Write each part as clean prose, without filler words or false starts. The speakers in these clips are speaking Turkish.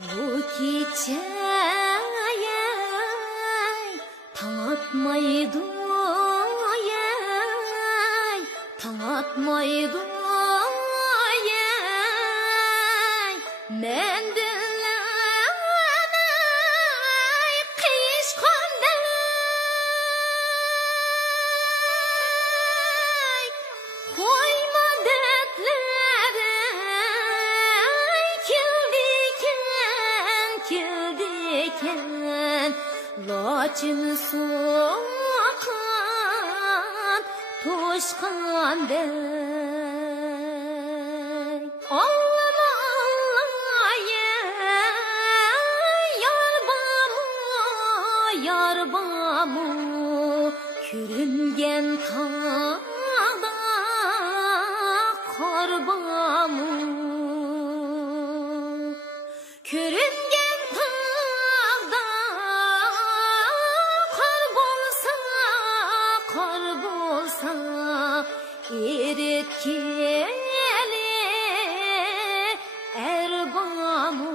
Bu gece taң atmaydı men dinlemey kıyışkanday koyma dertlere kildiken laçın soğukan toşkanday ağlama yar bamu kürüngen tağda kar bamu kürüngen tağda kar bolsa erit kele erbamu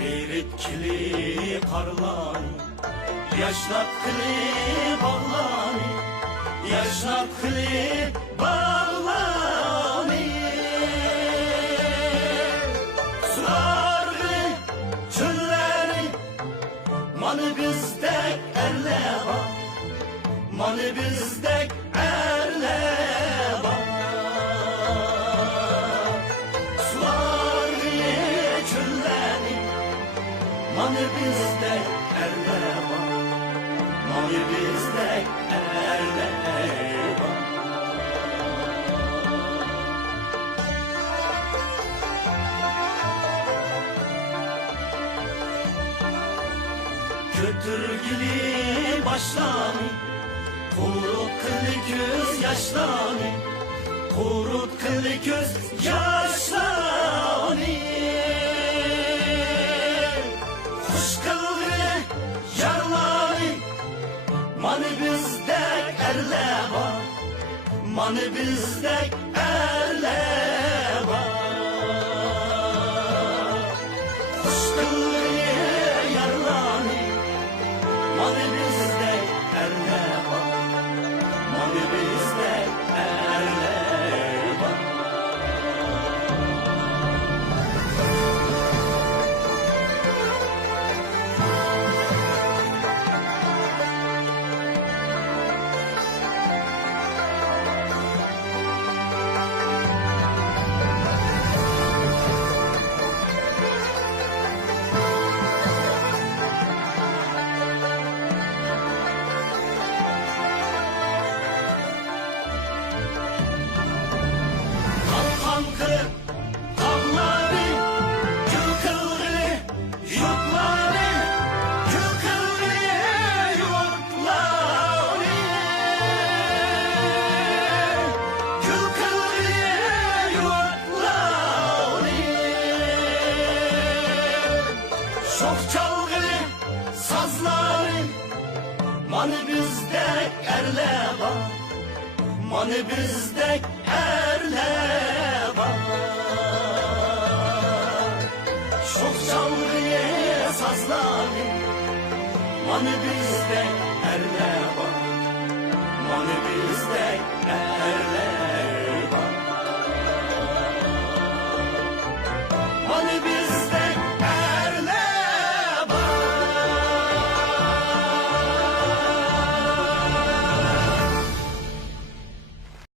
Eretkili karlan, yaşlatkili bağlan, yaşlatkili bağlan. Sularlı çölleri, manı bizdek erle var, manı bizdek erle var. Manı bizde erle var, manı bizde erle var. Götürgülü başlanı, kurut kılı göz yaşlanı, kurut kılı göz yaşlanı. Manı bizdek erle var, manı bizdek erle var. Hoş kıllı yarlanı, manı bizdek erle var, manı bizdek erle var. Çok çalgılı sazları, manı bizdek erle var, manı bizdek erle var. Çok çalgılı sazları, manı bizdek